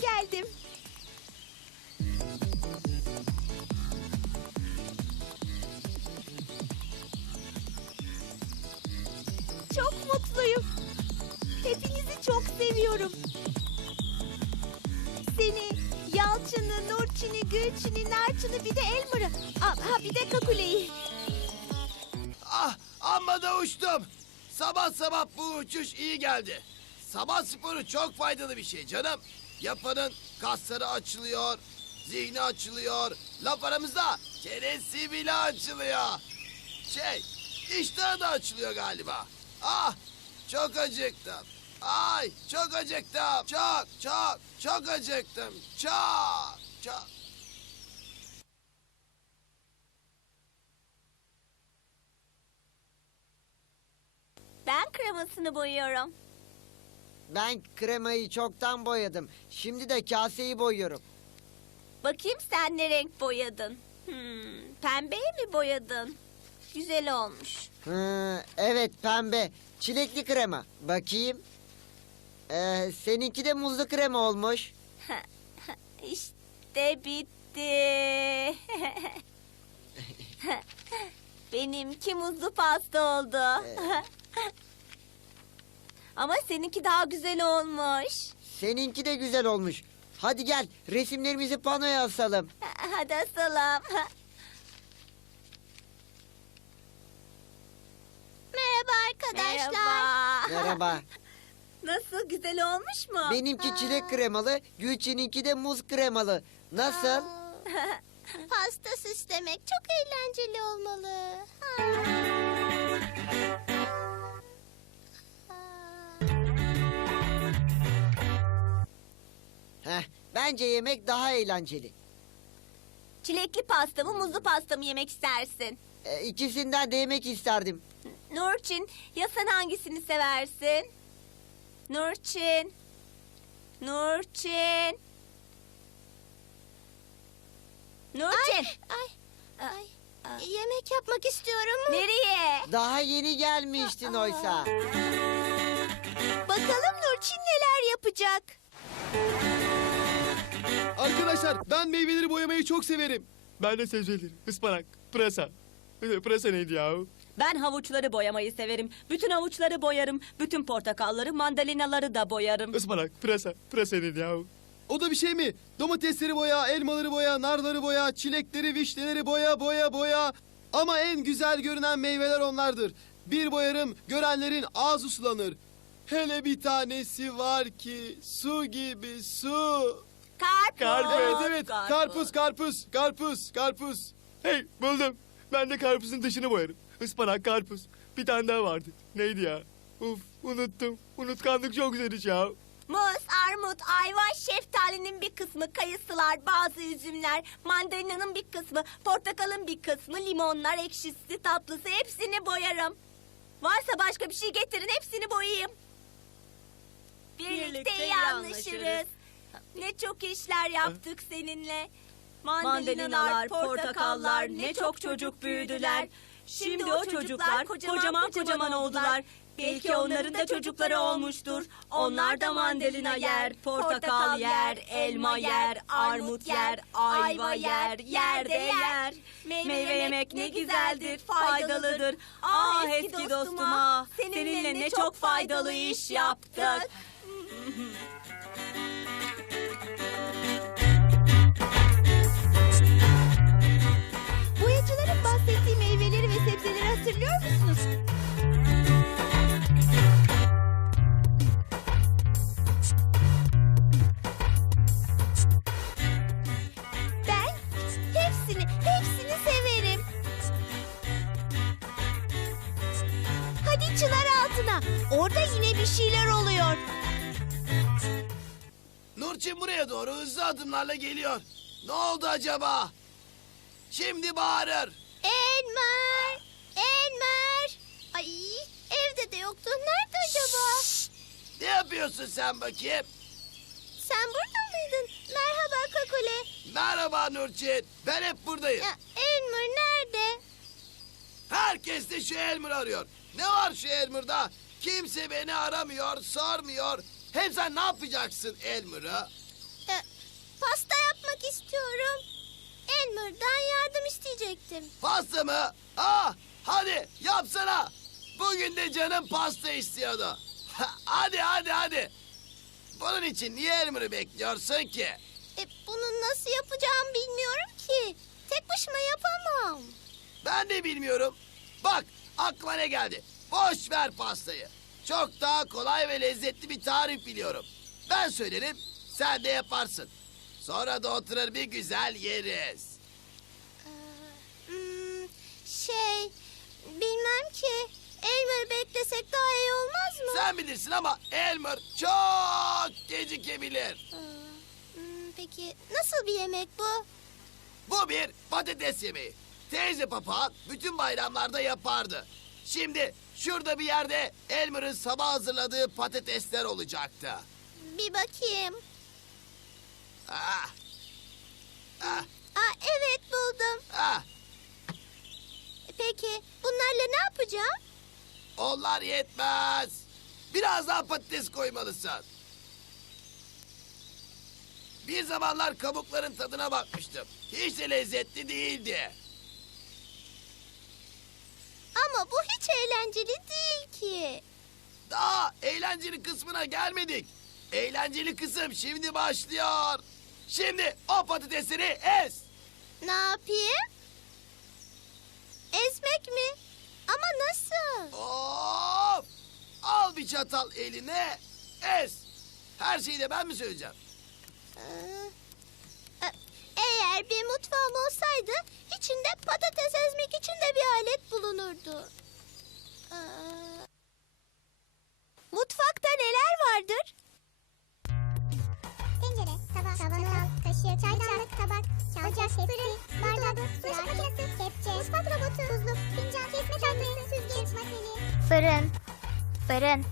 geldim. Çok mutluyum. Hepinizi çok seviyorum. Seni, Yalçın'ı, Nurçin'i, Gülçin'i, Narçın'ı bir de Elmar'ı. Ha bir de Kakule'yi. Ah amma da uçtum. Sabah sabah bu uçuş iyi geldi. Sabah sporu çok faydalı bir şey canım. Yapanın kasları açılıyor, zihni açılıyor. Laf aramızda çenesi bile açılıyor. Şey, iştahı da açılıyor galiba. Ah, çok acıktım. Ay, çok acıktım. Çok, çok, çok acıktım. Çok, çok. Ben kremasını boyuyorum. Ben kremayı çoktan boyadım. Şimdi de kaseyi boyuyorum. Bakayım sen ne renk boyadın. Hmm, pembeye mi boyadın? Güzel olmuş. Hmm, evet pembe. Çilekli krema. Bakayım. Ee, seninki de muzlu krema olmuş. i̇şte bitti. Benimki muzlu pasta oldu. Ama seninki daha güzel olmuş. Seninki de güzel olmuş. Hadi gel resimlerimizi panoya asalım. Hadi asalım. Merhaba arkadaşlar. Merhaba. Merhaba. Nasıl güzel olmuş mu? Benimki çilek kremalı, Gülçin'inki de muz kremalı. Nasıl? Pasta süslemek çok eğlenceli olmalı. Aa. Heh, bence yemek daha eğlenceli. Çilekli pasta mı, muzlu pasta mı yemek istersin? E, ee, i̇kisinden de yemek isterdim. Nurçin, ya sen hangisini seversin? Nurçin. Nurçin. Nurçin. Ay ay ay. ay, ay, ay, ay. Yemek yapmak istiyorum. Nereye? Daha yeni gelmiştin ay. oysa. Ay. Bakalım Nurçin neler yapacak. Arkadaşlar ben meyveleri boyamayı çok severim. Ben de sebzelerim. Ispanak, pırasa. pırasa neydi yahu? Ben havuçları boyamayı severim. Bütün havuçları boyarım. Bütün portakalları, mandalinaları da boyarım. Ispanak, pırasa. Pırasa neydi yahu? O da bir şey mi? Domatesleri boya, elmaları boya, narları boya, çilekleri, vişneleri boya, boya, boya. Ama en güzel görünen meyveler onlardır. Bir boyarım, görenlerin ağzı sulanır. Hele bir tanesi var ki su gibi su. Karpuz. karpuz. Evet evet karpuz karpuz karpuz karpuz. Hey buldum. Ben de karpuzun dışını boyarım. Ispanak karpuz. Bir tane daha vardı. Neydi ya? Uf unuttum. Unutkanlık çok zeliş ya. Muz, armut, ayva, şeftalinin bir kısmı, kayısılar, bazı üzümler, mandalina'nın bir kısmı, portakalın bir kısmı, limonlar, ekşisi, tatlısı hepsini boyarım. Varsa başka bir şey getirin hepsini boyayım. Birlikte, birlikte iyi anlaşırız. Yanlaşırız. Ne çok işler yaptık Hı. seninle. Mandalinalar, Mandalinalar, portakallar ne çok çocuk, çok çocuk büyüdüler. Şimdi o çocuklar, çocuklar kocaman, kocaman kocaman, oldular. Belki onların da çocukları olmuştur. Onlar da mandalina yer, yer portakal, portakal yer, yer, elma yer, armut yer, yer ayva yer, yerde yer. Meyve, Meyve yer. yemek ne, ne güzeldir, faydalıdır. Ah eski, eski dostuma, seninle ne çok faydalı iş yaptık. Boyacıların bahsettiği meyveleri ve sebzeleri hatırlıyor musunuz? Ben hepsini, hepsini severim. Hadi altına. Orada yine bir şeyler oldu. için buraya doğru hızlı adımlarla geliyor. Ne oldu acaba? Şimdi bağırır. Elmer! Elmer! Ay evde de yoktu. Nerede acaba? Şişt! ne yapıyorsun sen bakayım? Sen burada mıydın? Merhaba Kakule. Merhaba Nurçin. Ben hep buradayım. Ya, Elmer nerede? Herkes de şu Elmur arıyor. Ne var şu Elmur'da? Kimse beni aramıyor, sormuyor. Hem sen ne yapacaksın Elmer'a? E, pasta yapmak istiyorum. Elmer'dan yardım isteyecektim. Pasta mı? Aa, hadi yapsana. Bugün de canım pasta istiyordu. hadi hadi hadi. Bunun için niye Elmer'ı bekliyorsun ki? E, bunu nasıl yapacağımı bilmiyorum ki. Tek başıma yapamam. Ben de bilmiyorum. Bak aklıma geldi? Boş ver pastayı çok daha kolay ve lezzetli bir tarif biliyorum. Ben söylerim, sen de yaparsın. Sonra da oturur bir güzel yeriz. Ee, şey, bilmem ki. Elmer beklesek daha iyi olmaz mı? Sen bilirsin ama Elmer çok gecikebilir. Peki, nasıl bir yemek bu? Bu bir patates yemeği. Teyze papağan bütün bayramlarda yapardı. Şimdi Şurada bir yerde Elmer'ın sabah hazırladığı patatesler olacaktı. Bir bakayım. Ah, ah. Ah evet buldum. Ah. Peki bunlarla ne yapacağım? Onlar yetmez. Biraz daha patates koymalısın. Bir zamanlar kabukların tadına bakmıştım. Hiç de lezzetli değildi. Ama bu hiç eğlenceli değil ki. Daha eğlenceli kısmına gelmedik. Eğlenceli kısım şimdi başlıyor. Şimdi o patatesini ez. Ne yapayım? Ezmek mi? Ama nasıl? Of! Al bir çatal eline. ez. Her şeyi de ben mi söyleyeceğim? Ee, eğer bir mutfağım olsaydı içinde patates ezmek için de bir alet bulunurdu. Ee... Mutfakta neler vardır? Tencere, tabak, tabanı, çakal, kaşığı, çaydanlık, çaydanlık, çaydanlık tabak, çalacak, ocak, tepsi, bardak, bardak bulaşık makinesi, kepçe, mutfak robotu, tuzlu, fincan, kesme tatlısı, süzgeç, süzgeç makineli. Fırın, fırın,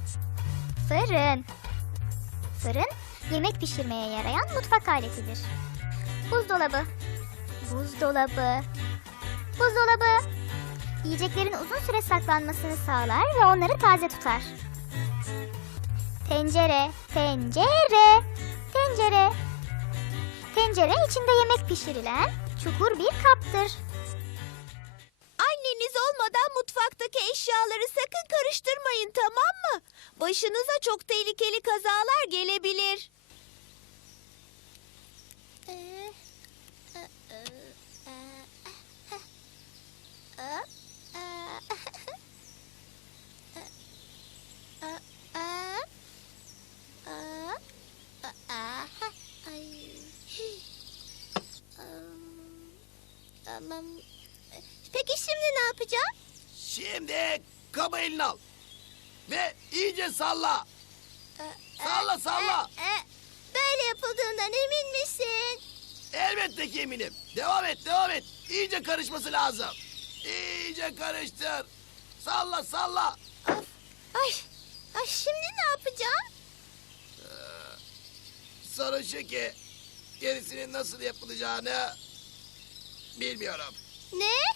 fırın, fırın yemek pişirmeye yarayan mutfak aletidir. Buzdolabı. Buzdolabı. Buzdolabı. Yiyeceklerin uzun süre saklanmasını sağlar ve onları taze tutar. Tencere, tencere, tencere. Tencere içinde yemek pişirilen çukur bir kaptır. Anneniz olmadan mutfaktaki eşyaları sakın karıştırmayın tamam mı? Başınıza çok tehlikeli kazalar gelebilir. Peki şimdi ne yapacağım? Şimdi kaba elini al. Ve iyice salla. Salla salla. E, yapıldığından emin misin? Elbette ki eminim. Devam et, devam et. İyice karışması lazım. İyice karıştır. Salla, salla. Ay, ay şimdi ne yapacağım? Ee, sorun şu ki... ...gerisinin nasıl yapılacağını... ...bilmiyorum. Ne?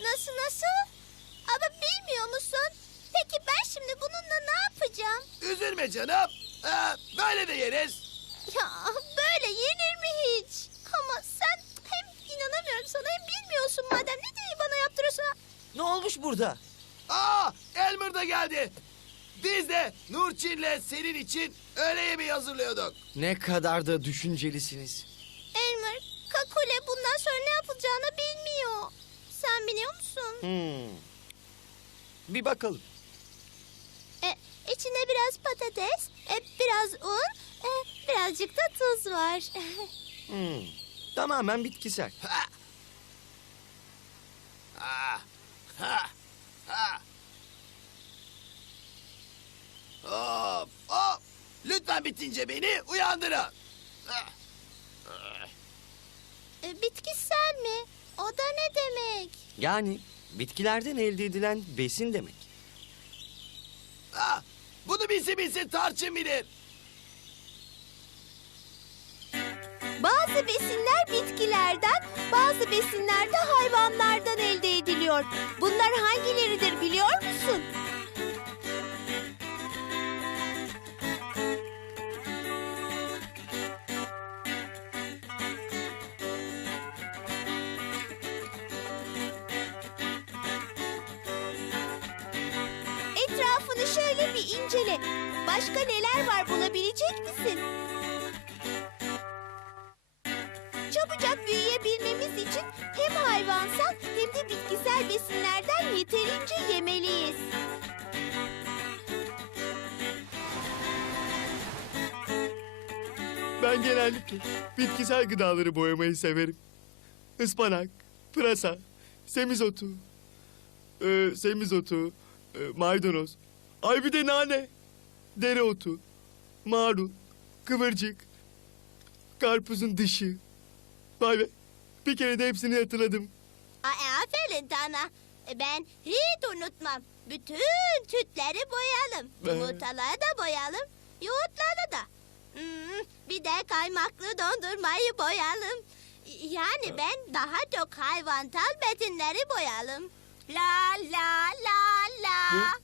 Nasıl, nasıl? Ama bilmiyor musun? Peki ben şimdi bununla ne yapacağım? Üzülme canım. Ee, böyle de yeriz. Ya böyle yenir mi hiç? Ama sen hem inanamıyorum sana hem bilmiyorsun madem. Ne diye bana yaptırıyorsun? Ne olmuş burada? Aa Elmer de geldi. Biz de Nurçin'le senin için öğle yemeği hazırlıyorduk. Ne kadar da düşüncelisiniz. Elmer, Kakule bundan sonra ne yapacağını bilmiyor. Sen biliyor musun? Hmm. Bir bakalım. İçine biraz patates, biraz un, birazcık da tuz var. hmm, tamamen bitkisel. Hop, ah! hop. Oh! Oh! Lütfen bitince beni uyandırın. Ah! E, bitkisel mi? O da ne demek? Yani bitkilerden elde edilen besin demek. Ah! Bunu bizi bizi tarçın bilir. Bazı besinler bitkilerden, bazı besinler de hayvanlardan elde ediliyor. Bunlar hangileridir biliyor musun? başka neler var bulabilecek misin? Çabucak büyüyebilmemiz için hem hayvansal hem de bitkisel besinlerden yeterince yemeliyiz. Ben genellikle bitkisel gıdaları boyamayı severim. Ispanak, pırasa, semizotu, e, ee, semizotu, e, maydanoz, ay bir de nane dereotu, marul, kıvırcık, karpuzun dişi. Vay be, bir kere de hepsini hatırladım. Aa, aferin sana. Ben hiç unutmam. Bütün tütleri boyalım. Yumurtaları ben... da boyalım. Yoğurtları da. Hmm, bir de kaymaklı dondurmayı boyalım. Yani ha. ben daha çok hayvantal betinleri boyalım. La la la la. Hı?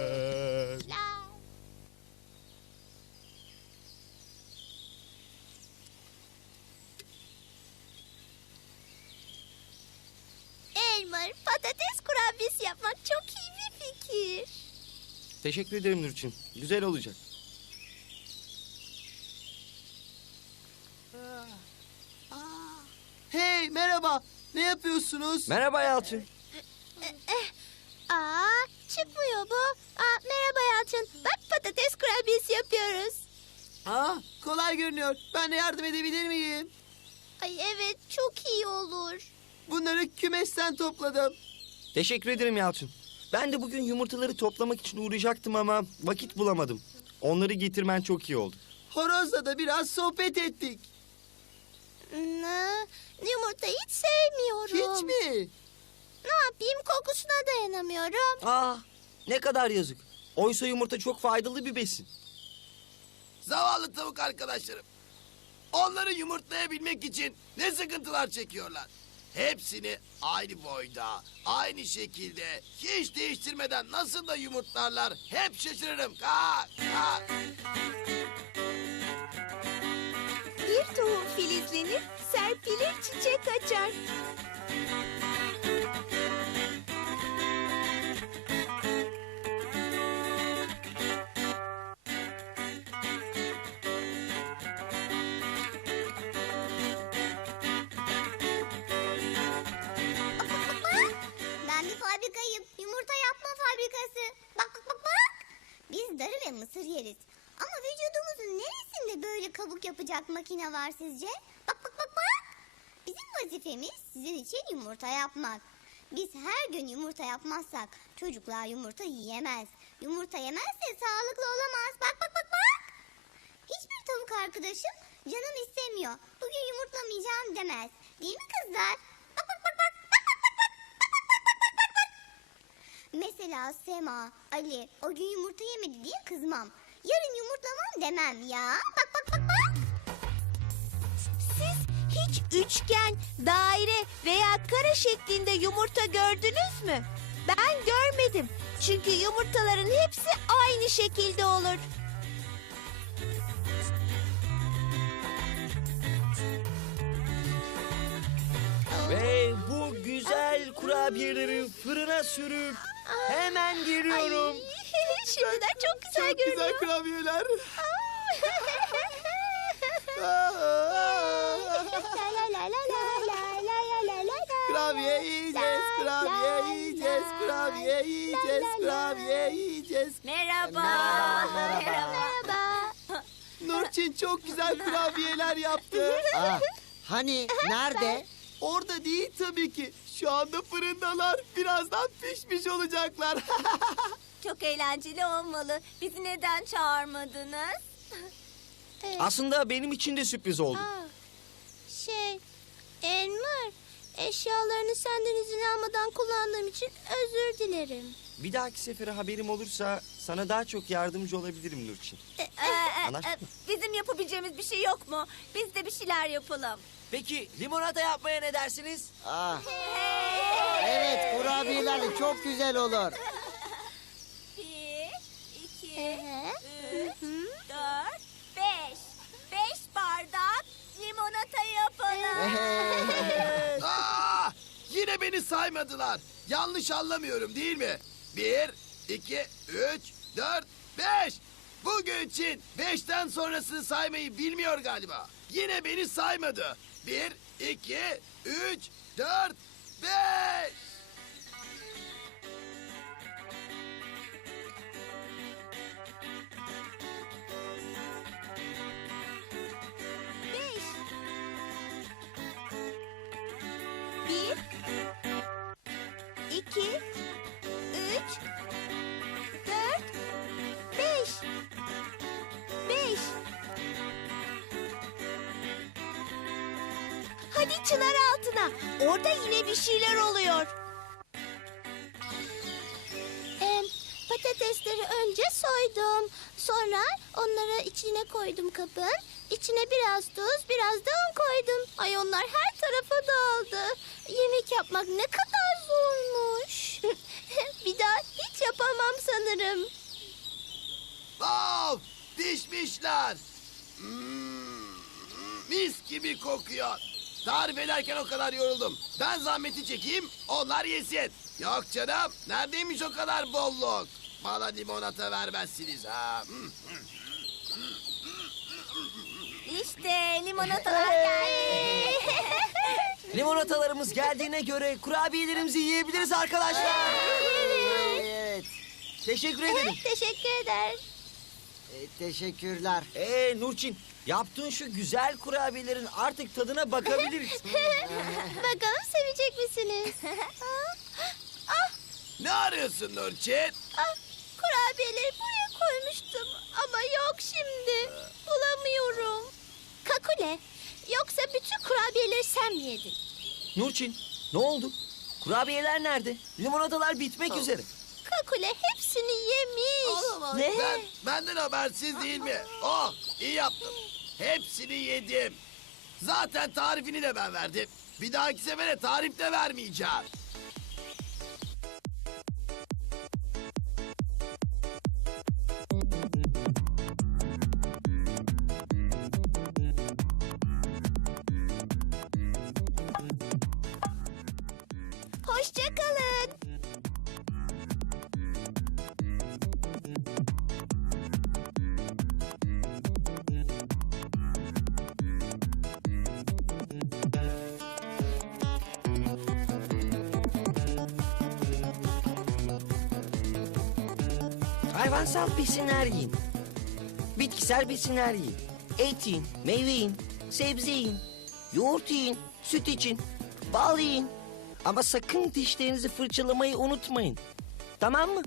Teşekkür ederim Nurçin. Güzel olacak. Hey merhaba. Ne yapıyorsunuz? Merhaba Yalçın. Ee, e, e. Ah, çıkmıyor bu. Aa, merhaba Yalçın. Bak patates kurabiyesi yapıyoruz. Ah, kolay görünüyor. Ben de yardım edebilir miyim? Ay evet çok iyi olur. Bunları kümesten topladım. Teşekkür ederim Yalçın. Ben de bugün yumurtaları toplamak için uğrayacaktım ama vakit bulamadım. Onları getirmen çok iyi oldu. Horozla da biraz sohbet ettik. Ne? Yumurta hiç sevmiyorum. Hiç mi? Ne yapayım kokusuna dayanamıyorum. Ah ne kadar yazık. Oysa yumurta çok faydalı bir besin. Zavallı tavuk arkadaşlarım. Onları yumurtlayabilmek için ne sıkıntılar çekiyorlar. Hepsini aynı boyda, aynı şekilde, hiç değiştirmeden nasıl da yumurtlarlar? Hep şaşırırım. Ka, ka. Bir tohum filizlenir, serpilir çiçek açar. mızdara ve mısır yeriz. Ama vücudumuzun neresinde böyle kabuk yapacak makine var sizce? Bak bak bak bak. Bizim vazifemiz sizin için yumurta yapmak. Biz her gün yumurta yapmazsak çocuklar yumurta yiyemez. Yumurta yemezse sağlıklı olamaz. Bak bak bak bak. Hiçbir tavuk arkadaşım canım istemiyor. Bugün yumurtlamayacağım demez. Değil mi kızlar? Bak bak bak bak. Mesela Sema, Ali o gün yumurta yemedi diye kızmam. Yarın yumurtlamam demem ya. Bak bak bak bak. Siz hiç üçgen, daire veya kare şeklinde yumurta gördünüz mü? Ben görmedim. Çünkü yumurtaların hepsi aynı şekilde olur. Ve bu güzel kurabiyeleri fırına sürüp Hemen giriyorum. Ay, şimdiden çok, güzel görünüyor. Çok güzel klavyeler. Klavye yiyeceğiz, klavye yiyeceğiz, klavye yiyeceğiz, klavye yiyeceğiz. Merhaba. Merhaba. Nurçin çok güzel klavyeler yaptı. Aa, hani nerede? ben... Orada değil tabii ki. Şu anda fırındalar. Birazdan pişmiş olacaklar. çok eğlenceli olmalı. Bizi neden çağırmadınız? evet. Aslında benim için de sürpriz oldu. Ha, şey, Elmer, eşyalarını senden izin almadan kullandığım için özür dilerim. Bir dahaki sefere haberim olursa sana daha çok yardımcı olabilirim Nurçin. Ee, e, e, e, e bizim yapabileceğimiz bir şey yok mu? Biz de bir şeyler yapalım. Peki limonata yapmaya ne dersiniz? Ah. Evet kurabiyeler çok güzel olur. Bir, iki, üç, dört, beş. Beş bardak limonata yapalım. Aa, ah, yine beni saymadılar. Yanlış anlamıyorum değil mi? Bir, iki, üç, dört, beş. Bugün için beşten sonrasını saymayı bilmiyor galiba. Yine beni saymadı. Bir, iki, üç, dört, beş. Hadi çınar altına. Orada yine bir şeyler oluyor. Ee, patatesleri önce soydum. Sonra onları içine koydum kapın. İçine biraz tuz, biraz da un koydum. Ay onlar her tarafa dağıldı. Yemek yapmak ne kadar zormuş. bir daha hiç yapamam sanırım. Of! Pişmişler. Hmm, mis gibi kokuyor. Tarif ederken o kadar yoruldum. Ben zahmeti çekeyim, onlar yesin. Yok canım, neredeymiş o kadar bolluk? Bana limonata vermezsiniz ha. İşte limonatalar geldi. Limonatalarımız geldiğine göre kurabiyelerimizi yiyebiliriz arkadaşlar. evet. Teşekkür ederim. Evet, teşekkür ederim. E, teşekkürler. Ee Nurçin yaptığın şu güzel kurabiyelerin artık tadına bakabiliriz. Bakalım sevecek misiniz? ah, ah. ne arıyorsun Nurçin? Ah, kurabiyeleri buraya koymuştum ama yok şimdi. Bulamıyorum. Kakule yoksa bütün kurabiyeleri sen mi yedin? Nurçin ne oldu? Kurabiyeler nerede? Limonatalar bitmek oh. üzere. Kule hepsini yemiş. Oğlum, ne? ne? Ben, benden habersiz değil Aa, mi? Allah. Oh iyi yaptım. Hepsini yedim. Zaten tarifini de ben verdim. Bir dahaki sefere tarif de vermeyeceğim. Hoşçakalın. Hayvansal besinler yiyin. Bitkisel besinler yiyin. Et yiyin, meyve yiyin, sebze yiyin, yoğurt yiyin, süt için, bal yiyin. Ama sakın dişlerinizi fırçalamayı unutmayın. Tamam mı?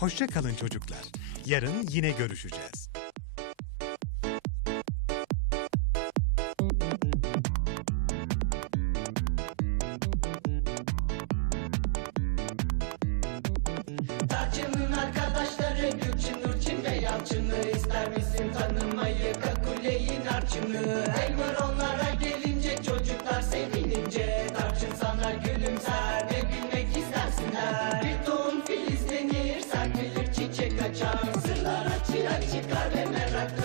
Hoşça kalın çocuklar. Yarın yine görüşeceğiz. saçını Elmer onlara gelince çocuklar sevinince Tarçın sana gülümser ve bilmek istersinler Bir tohum filizlenir sen bilir çiçek açar Sırlar açığa çıkar ve merak